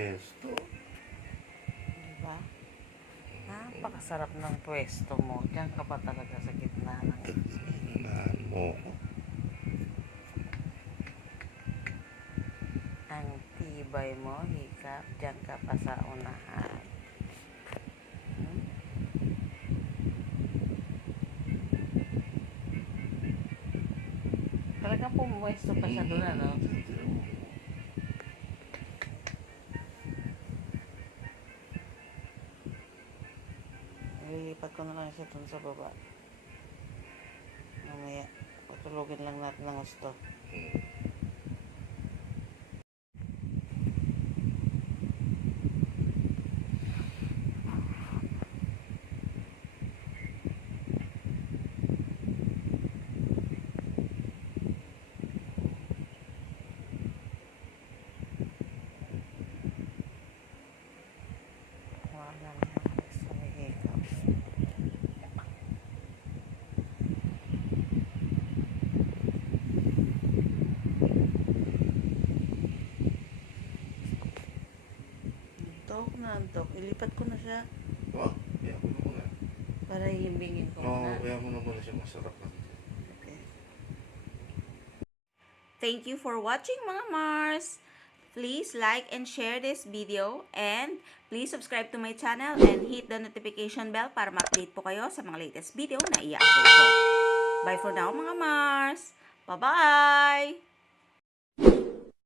pwesto. Diba? Napakasarap ng pwesto mo. Diyan ka pa talaga sa gitna ng Tingnan mo. ang tibay mo, hikap. Diyan ka pa sa unahan. Talagang pumwesto pa siya doon, ano? Lilipat ko na lang siya doon sa baba. Mamaya, patulogin lang natin ng gusto. Wala na yung pwesto ni hikap. Antok. Ilipat ko na siya. Oh, kaya mo na muna. Para himbingin ko Oo, na. kaya mo na muna siya, masarap lang. Okay. Thank you for watching, mga Mars. Please like and share this video, and please subscribe to my channel and hit the notification bell para ma-update po kayo sa mga latest video na i-upload ko. Bye for now, mga Mars. Bye-bye!